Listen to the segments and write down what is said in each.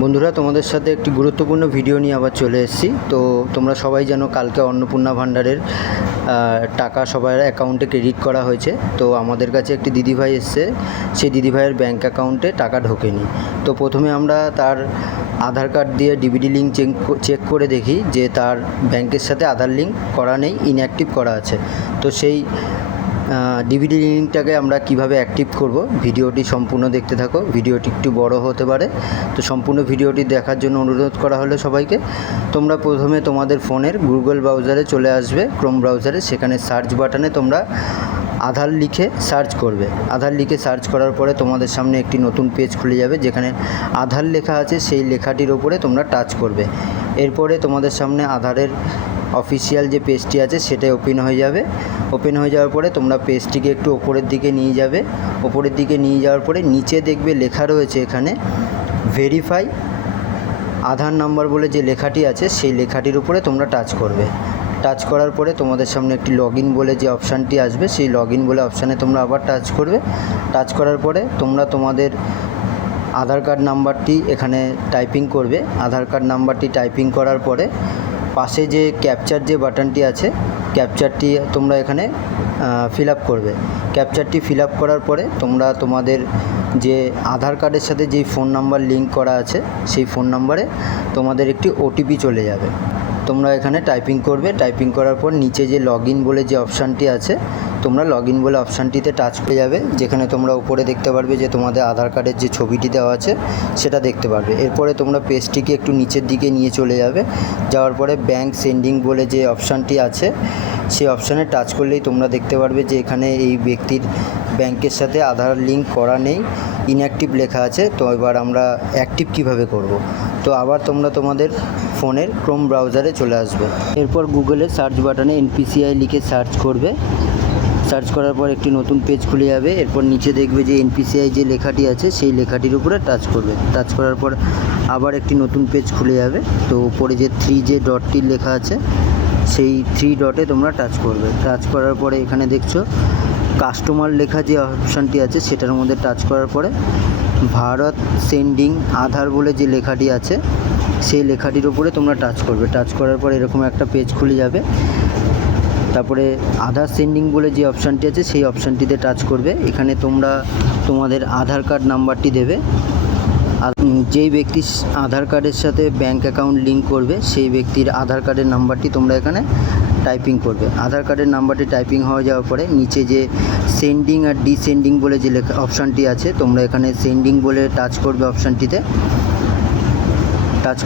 বন্ধুরা, তোমাদের সাথে একটি গুরুত্বপূর্ণ ভিডিও নিয়ে আবার চলে এসেছি। তো তোমরা সবাই জানো কালকে অন্নপূর্ণা ভাণ্ডারের টাকা সবার অ্যাকাউন্টে ক্রেডিট করা হয়েছে। তো আমাদের কাছে একটি দিদিভাই এসছে, সেই দিদিভাইয়ের ব্যাঙ্ক অ্যাকাউন্টে টাকা ঢোকেনি। তো প্রথমে আমরা তার আধার কার্ড দিয়ে ডিবিডি লিঙ্ক চেক করে দেখি যে তার ব্যাংকের সাথে আধার লিঙ্ক করা নেই, ইনঅ্যাক্টিভ করা আছে। তো সেই ডিবিডি লিঙ্কটাকে আমরা কিভাবে অ্যাক্টিভ করব, ভিডিওটি সম্পূর্ণ দেখতে থাকো। ভিডিওটি একটু বড় হতে পারে, তো সম্পূর্ণ ভিডিওটি দেখার জন্য অনুরোধ করা হলো সবাইকে। তোমরা প্রথমে তোমাদের ফোনের গুগল ব্রাউজারে চলে আসবে, ক্রোম ব্রাউজারে, সেখানে সার্চ বাটনে তোমরা আধার লিখে সার্চ করবে। আধার লিখে সার্চ করার পরে তোমাদের সামনে একটি নতুন পেজ খুলে যাবে, যেখানে আধার লেখা আছে সেই লেখাটির ওপরে তোমরা টাচ করবে। এরপরে তোমাদের সামনে আধারের অফিসিয়াল যে পেজটি আছে সেটাই ওপেন হয়ে যাবে। ওপেন হয়ে যাওয়ার পরে তোমরা পেজটিকে একটু ওপরের দিকে নিয়ে যাবে। ওপরের দিকে নিয়ে যাওয়ার পরে নিচে দেখবে লেখা রয়েছে এখানে ভেরিফাই আধার নাম্বার বলে যে লেখাটি আছে সেই লেখাটির উপরে তোমরা টাচ করবে। টাচ করার পরে তোমাদের সামনে একটি লগইন বলে যে অপশানটি আসবে, সেই লগইন বলে অপশানে তোমরা আবার টাচ করবে। টাচ করার পরে তোমরা তোমাদের আধার কার্ড নাম্বারটি এখানে টাইপিং করবে। আধার কার্ড নাম্বারটি টাইপিং করার পরে পাশে যে ক্যাপচার যে বাটনটি আছে, ক্যাপচারটি তোমরা এখানে ফিল আপ করবে। ক্যাপচারটি ফিল আপ করার পরে তোমরা তোমাদের যে আধার কার্ডের সাথে যেই ফোন নাম্বার লিঙ্ক করা আছে সেই ফোন নাম্বারে তোমাদের একটি ওটিপি চলে যাবে। তোমরা এখানে টাইপিং করবে। টাইপিং করার পর নিচে যে লগইন বলে যে অপশানটি আছে, তোমরা লগইন বলে অপশানটিতে টাচ করে যাবে, যেখানে তোমরা উপরে দেখতে পারবে যে তোমাদের আধার কার্ডের যে ছবিটি দেওয়া আছে সেটা দেখতে পারবে। এরপরে তোমরা পেজটিকে একটু নিচের দিকে নিয়ে চলে যাবে। যাওয়ার পরে ব্যাঙ্ক সেন্ডিং বলে যে অপশানটি আছে সেই অপশানে টাচ করলেই তোমরা দেখতে পারবে যে এখানে এই ব্যক্তির ব্যাংকের সাথে আধার লিঙ্ক করা নেই, ইনঅ্যাক্টিভ লেখা আছে। তো এবার আমরা অ্যাক্টিভ কিভাবে করব। তো আবার তোমরা তোমাদের ফোনের ক্রোম ব্রাউজারে চলে আসবে। এরপর গুগলে সার্চ বাটনে এনপিসিআই লিখে সার্চ করবে। সার্চ করার পর একটি নতুন পেজ খুলে যাবে। এরপর নিচে দেখবে যে এনপিসিআই যে লেখাটি আছে সেই লেখাটির উপরে টাচ করবে। টাচ করার পর আবার একটি নতুন পেজ খুলে যাবে। তো উপরে যে যে ডটটি লেখা আছে সেই 3 ডটে তোমরা টাচ করবে। টাচ করার পরে এখানে দেখছো কাস্টমার লেখা যে অপশানটি আছে সেটার মধ্যে টাচ করার পরে ভারত সেন্ডিং আধার বলে যে লেখাটি আছে সেই লেখাটির উপরে তোমরা টাচ করবে। টাচ করার পর এরকম একটা পেজ খুলে যাবে। তারপরে আধার সেন্ডিং বলে যে অপশানটি আছে সেই অপশানটিতে টাচ করবে। এখানে তোমরা তোমাদের আধার কার্ড নাম্বারটি দেবে। যেই ব্যক্তি আধার কার্ডের সাথে ব্যাঙ্ক অ্যাকাউন্ট লিঙ্ক করবে সেই ব্যক্তির আধার কার্ডের নাম্বারটি তোমরা এখানে টাইপিং করবে। আধার কার্ডের নাম্বারটি টাইপিং হয়ে যাওয়ার পরে নিচে যে সেন্ডিং আর ডিসেন্ডিং বলে যে অপশানটি আছে তোমরা এখানে সেন্ডিং বলে টাচ করবে অপশানটিতে। টাচ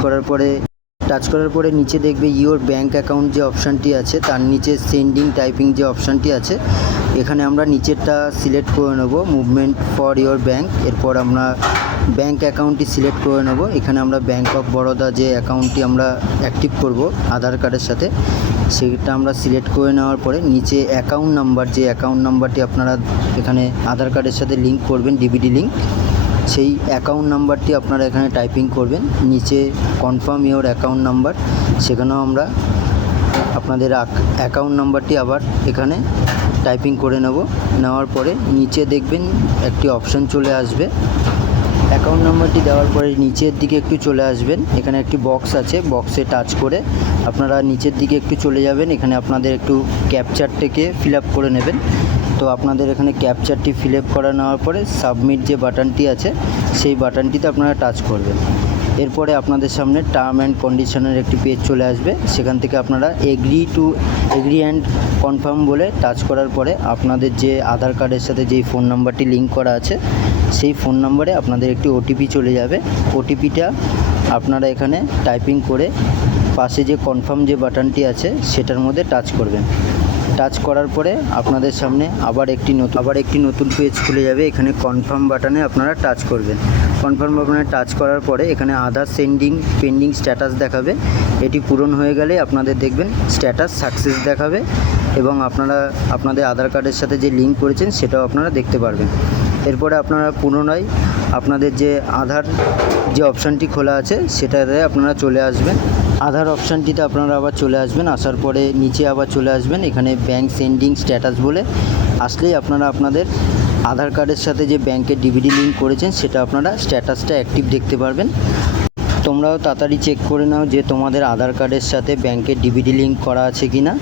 করার পরে নিচে দেখবে ইওর ব্যাঙ্ক অ্যাকাউন্ট যে অপশানটি আছে তার নিচে সেন্ডিং টাইপিং যে অপশানটি আছে এখানে আমরা নিচেরটা সিলেক্ট করে নেব, মুভমেন্ট ফর ইওর ব্যাঙ্ক। এরপর আমরা ব্যাঙ্ক অ্যাকাউন্টটি সিলেক্ট করে নেব। এখানে আমরা ব্যাঙ্ক অফ বরোদা যে অ্যাকাউন্টটি আমরা অ্যাক্টিভ করব আধার কার্ডের সাথে সেটা আমরা সিলেক্ট করে নেওয়ার পরে নিচে অ্যাকাউন্ট নাম্বার যে অ্যাকাউন্ট নাম্বারটি আপনারা এখানে আধার কার্ডের সাথে লিঙ্ক করবেন, ডিবিডি লিঙ্ক, সেই অ্যাকাউন্ট নাম্বারটি আপনারা এখানে টাইপিং করবেন। নিচে কনফার্ম ইওর অ্যাকাউন্ট নাম্বার, সেখানেও আমরা আপনাদের অ্যাকাউন্ট নাম্বারটি আবার এখানে টাইপিং করে নেওয়ার পরে নিচে দেখবেন একটি অপশান চলে আসবে। অ্যাকাউন্ট নাম্বারটি দেওয়ার পরে নিচের দিকে একটু চলে আসবেন, এখানে একটি বক্স আছে, বক্সে টাচ করে আপনারা নিচের দিকে একটু চলে যাবেন। এখানে আপনাদের একটু ক্যাপচারটিকে ফিল আপ করে নেবেন। তো আপনাদের এখানে ক্যাপচারটি ফিল আপ করে নেওয়ার পরে সাবমিট যে বাটনটি আছে সেই বাটনটিতে আপনারা টাচ করবেন। এরপরে আপনাদের সামনে টার্ম অ্যান্ড কন্ডিশনের একটি পেজ চলে আসবে, সেখান থেকে আপনারা এগ্রি অ্যান্ড কনফার্ম বলে টাচ করার পরে আপনাদের যে আধার কার্ডের সাথে যেই ফোন নাম্বারটি লিঙ্ক করা আছে সেই ফোন নাম্বারে আপনাদের একটি ওটিপি চলে যাবে। ওটিপিটা আপনারা এখানে টাইপিং করে পাশে যে কনফার্ম যে বাটনটি আছে সেটার মধ্যে টাচ করবেন। টাচ করার পরে আপনাদের সামনে আবার একটি নতুন পেজ খুলে যাবে। এখানে কনফার্ম বাটনে আপনারা টাচ করবেন। কনফার্ম বাটনে টাচ করার পরে এখানে আধার সেন্ডিং পেন্ডিং স্ট্যাটাস দেখাবে। এটি পূরণ হয়ে গেলে আপনাদের দেখবেন স্ট্যাটাস সাকসেস দেখাবে এবং আপনারা আপনাদের আধার কার্ডের সাথে যে লিঙ্ক করেছেন সেটাও আপনারা দেখতে পারবেন। এরপরে আপনারা পুনরায় আপনাদের যে আধার যে অপশানটি খোলা আছে সেটাতে আপনারা চলে আসবেন। আধার অপশানটিতে আপনারা আবার চলে আসবেন। আসার পরে নিচে আবার চলে আসবেন, এখানে ব্যাঙ্ক সেন্ডিং স্ট্যাটাস বলে আসলেই আপনারা আপনাদের আধার কার্ডের সাথে যে ব্যাংকের ডিবিডি লিঙ্ক করেছেন সেটা আপনারা স্ট্যাটাসটা অ্যাক্টিভ দেখতে পারবেন। তোমরাও তাড়াতাড়ি চেক করে নাও যে তোমাদের আধার কার্ডের সাথে ব্যাংকের ডিবিটি লিঙ্ক করা আছে কি না।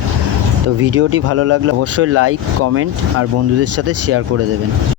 তো ভিডিওটি ভালো লাগলে অবশ্যই লাইক, কমেন্ট আর বন্ধুদের সাথে শেয়ার করে দেবেন।